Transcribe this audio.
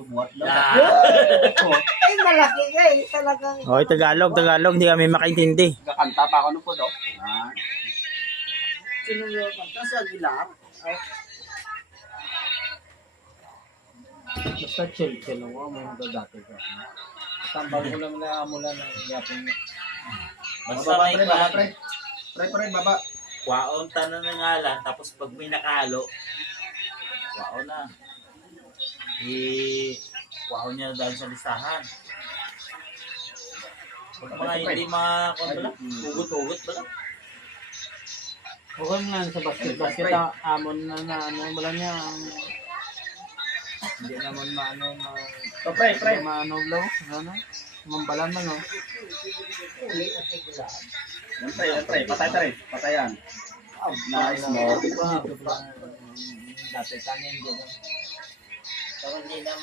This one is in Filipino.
bubuhat daw. Ay, malaki ka eh. Talagang. Hoy, Tagalog, hindi kami makaintindi. Kakanta pa ako nung po daw. Sinunod ka sa Aguilar. Basta chill mo mo dati ka. Tambal ko lang na mula ng yapon. Basta may Baba, pre. Pre, baba. kwaon tanan ng ngalan, tapos pag may nakahalo, kwaon na. Kwaon niya dahil sa listahan. Pag mga hindi makakuan ba lang, hugot-hugot ba lang? Okay nga sa basket amon na ano wala niya ang hindi naman maano na So, pre. maano blow ano mambalan man no. Yan, pre. Patayan. Nice, no? Dati kanin dito. So hindi naman